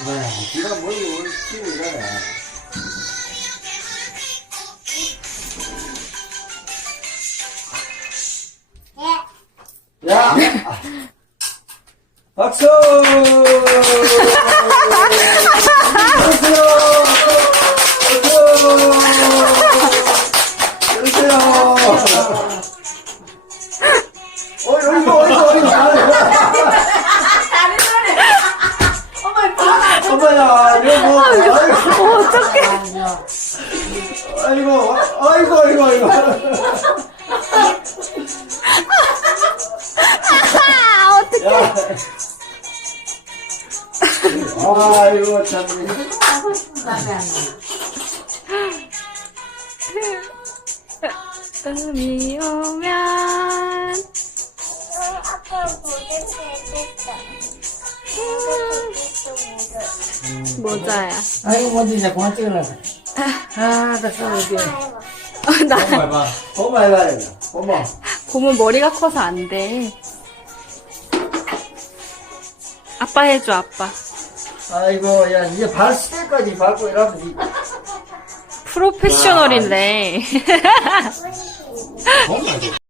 지가 뭘 키우고 이러네. 야! 박수! 어떡해. 아이고, 아이고, 아이고, 아이고. 아, 어떡해. 야. 아이고, 참. 음이 오면. 아빠 모자 됐다. 모자야. 아이고 먼저 이제 그만 찍으려고 아 됐어 이제 어, 나, 해봐. 엄마 해봐. 엄마. 봄은 머리가 커서 안 돼. 아빠 해줘, 아빠. 아이고, 야, 이제 발 시대까지 밟고 이러면, 이- 프로페셔널인데.